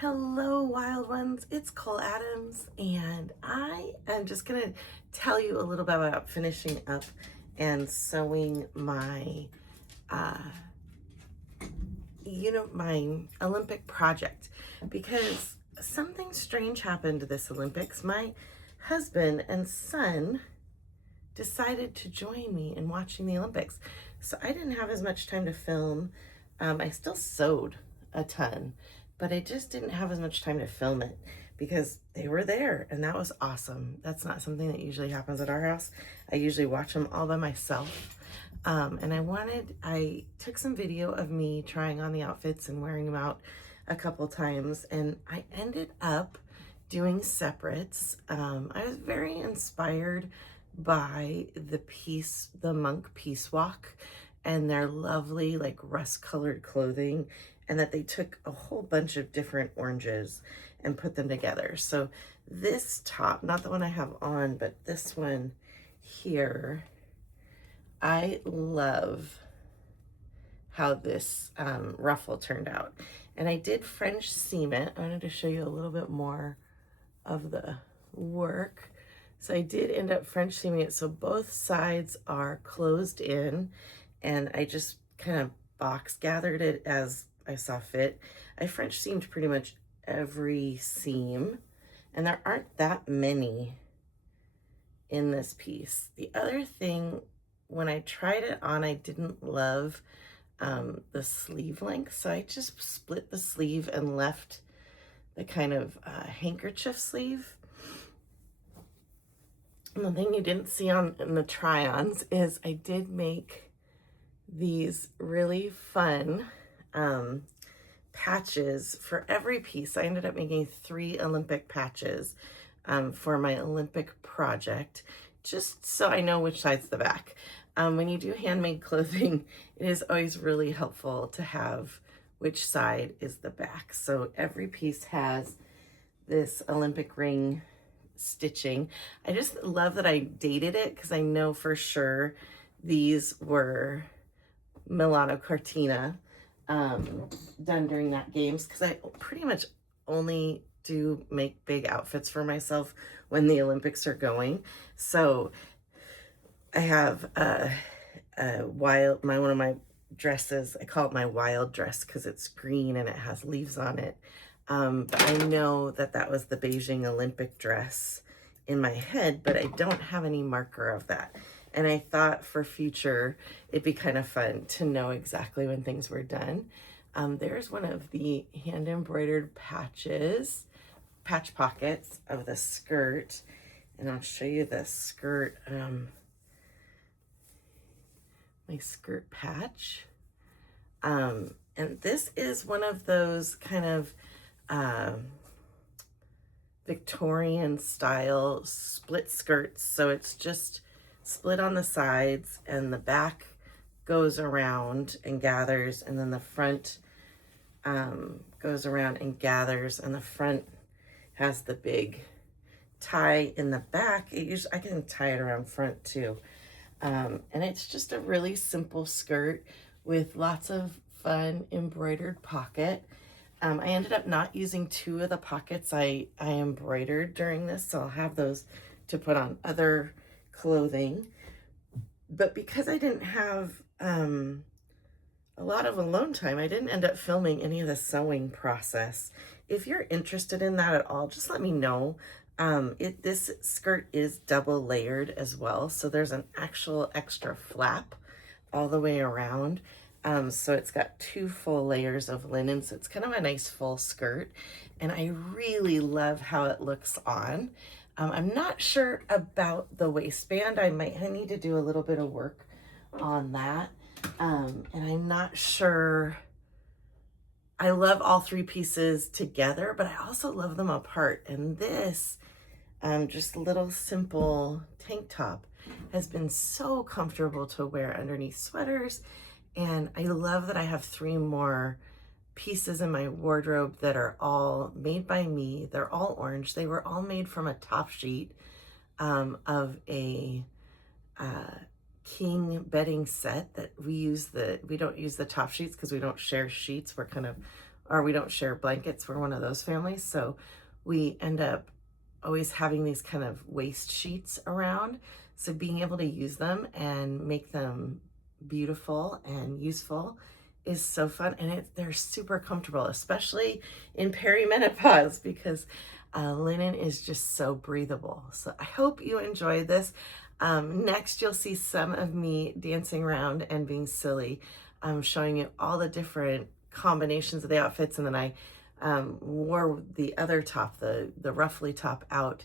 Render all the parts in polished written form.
Hello, wild ones. It's Cole Adams, and I am just going to tell you a little bit about finishing up and sewing my, uh, my Olympic project because something strange happened to this Olympics. My husband and son decided to join me in watching the Olympics, so I didn't have as much time to film. I still sewed a ton, but I just didn't have as much time to film it because they were there, and that was awesome. That's not something that usually happens at our house. I usually watch them all by myself. And I took some video of me trying on the outfits and wearing them out a couple times, and I ended up doing separates. I was very inspired by the monk peace walk and their lovely like rust colored clothing, and that they took a whole bunch of different oranges and put them together. So this top, not the one I have on, but this one here, I love how this ruffle turned out. And I did French seam it. I wanted to show you a little bit more of the work. So I did end up French seaming it so both sides are closed in, and I just kind of box gathered it as I saw fit. I French seamed pretty much every seam, and there aren't that many in this piece. The other thing, when I tried it on, I didn't love the sleeve length, so I just split the sleeve and left the kind of handkerchief sleeve. And the thing you didn't see in the try-ons is I did make these really fun patches for every piece. I ended up making 3 Olympic patches for my Olympic project, just so I know which side's the back. When you do handmade clothing, it is always really helpful to have which side is the back. So every piece has this Olympic ring stitching. I just love that I dated it because I know for sure these were Milano Cortina done during that games, because I pretty much only do make big outfits for myself when the Olympics are going. So I have one of my dresses, I call it my wild dress because it's green and it has leaves on it. But I know that that was the Beijing Olympic dress in my head, but I don't have any marker of that. And I thought for future, it'd be kind of fun to know exactly when things were done. There's one of the hand embroidered patch pockets of the skirt. And I'll show you the skirt, my skirt patch. And this is one of those kind of Victorian style split skirts. So it's just split on the sides, and the back goes around and gathers, and then the front goes around and gathers, and the front has the big tie in the back. I can tie it around front too. And it's just a really simple skirt with lots of fun embroidered pocket. I ended up not using 2 of the pockets I embroidered during this, so I'll have those to put on other clothing. But because I didn't have a lot of alone time, I didn't end up filming any of the sewing process. If you're interested in that at all, just let me know. This skirt is double layered as well, so there's an actual extra flap all the way around. So it's got 2 full layers of linen, so it's kind of a nice full skirt, and I really love how it looks on. I'm not sure about the waistband. I need to do a little bit of work on that. And I'm not sure. I love all 3 pieces together, but I also love them apart. And this just little simple tank top has been so comfortable to wear underneath sweaters. And I love that I have 3 more pieces in my wardrobe that are all made by me. They're all orange. They were all made from a top sheet of a king bedding set that we don't use the top sheets because we don't share sheets. We're kind of or we don't share blankets. We're one of those families. So we end up always having these kind of waste sheets around. So being able to use them and make them beautiful and useful is so fun. And they're super comfortable, especially in perimenopause, because linen is just so breathable. So I hope you enjoyed this. Next, you'll see some of me dancing around and being silly, showing you all the different combinations of the outfits. And then I wore the other top, the ruffly top, out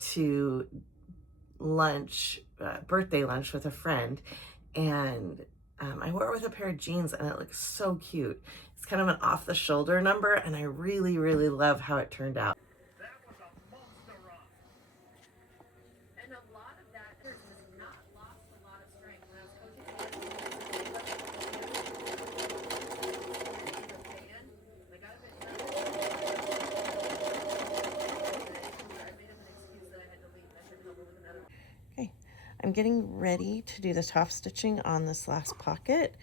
to lunch, birthday lunch with a friend. And I wore it with a pair of jeans and it looks so cute. It's kind of an off the shoulder number and I really, really love how it turned out. That was a monster run. And a lot of that has not lost a lot of strength. When I was coaching the band, I got a bit nervous. I made him an excuse that I had to leave. I should help him with another. Okay, I'm getting ready to do the top stitching on this last pocket,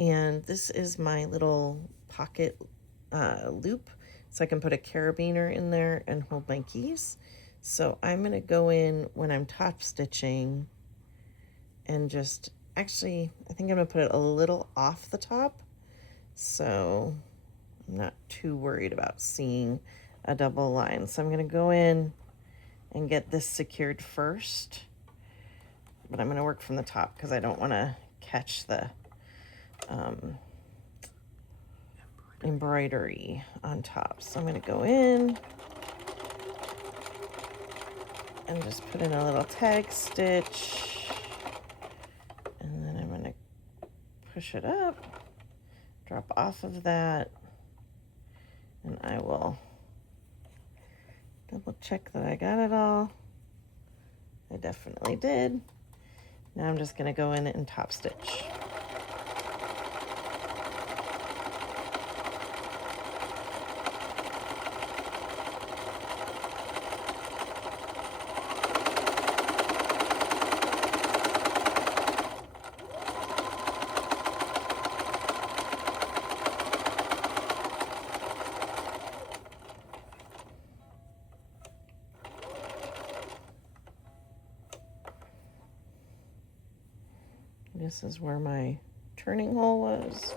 and this is my little pocket loop, so I can put a carabiner in there and hold my keys. So I'm gonna go in when I'm top stitching and just, actually, I think I'm gonna put it a little off the top, so I'm not too worried about seeing a double line. So I'm gonna go in and get this secured first, but I'm gonna work from the top because I don't wanna catch the embroidery on top. So I'm gonna go in and just put in a little tag stitch, and then I'm gonna push it up, drop off of that, and I will double check that I got it all. I definitely did. Now I'm just gonna go in and top stitch. This is where my turning hole was.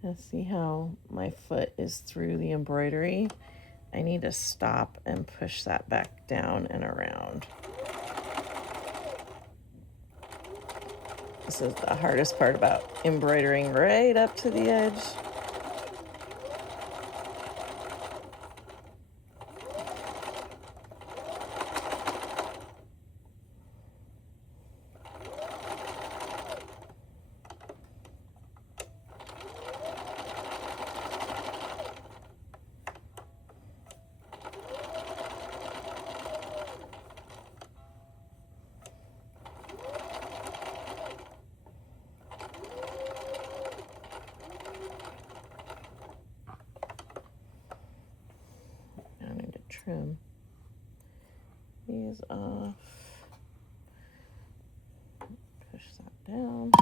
Let's see how my foot is through the embroidery. I need to stop and push that back down and around. This is the hardest part about embroidering right up to the edge. Trim these off, push that down.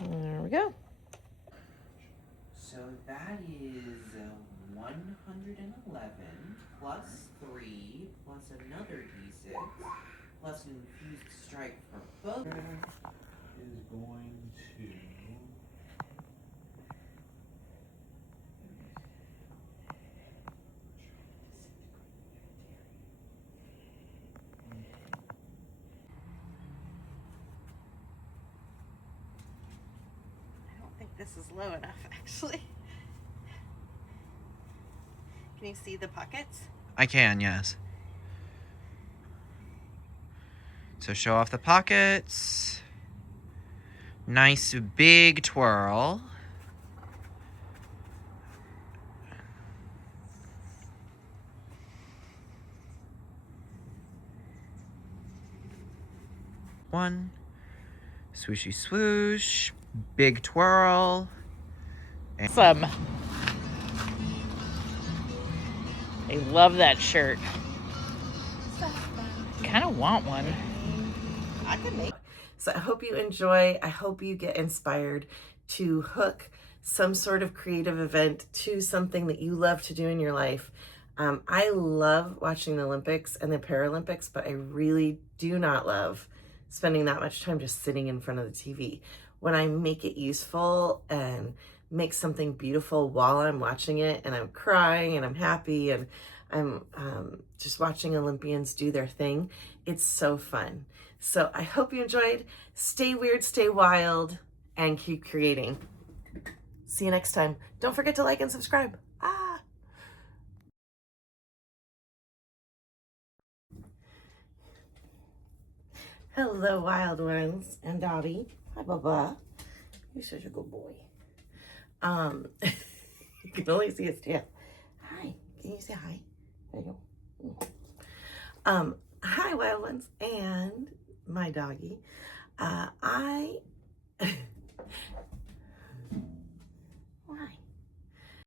There we go. So that is 111 plus 3 plus another d6 plus an infused strike for both. Is going to. I don't think this is low enough, actually. Can you see the pockets? I can, yes. So show off the pockets. Nice big twirl. One. Swooshy swoosh. Big twirl. Awesome. I love that shirt. Kind of want one. I could make. So I hope you enjoy. I hope you get inspired to hook some sort of creative event to something that you love to do in your life. I love watching the Olympics and the Paralympics, but I really do not love spending that much time just sitting in front of the TV. When I make it useful and make something beautiful while I'm watching it, and I'm crying and I'm happy and I'm just watching Olympians do their thing, it's so fun. So I hope you enjoyed. Stay weird, stay wild, and keep creating. See you next time. Don't forget to like and subscribe. Hello, wild ones, and Dobby. Hi, Bubba. You're such a good boy. You can only see his tail. Hi. Can you say hi? There you go. Hi, wild ones, and my doggy.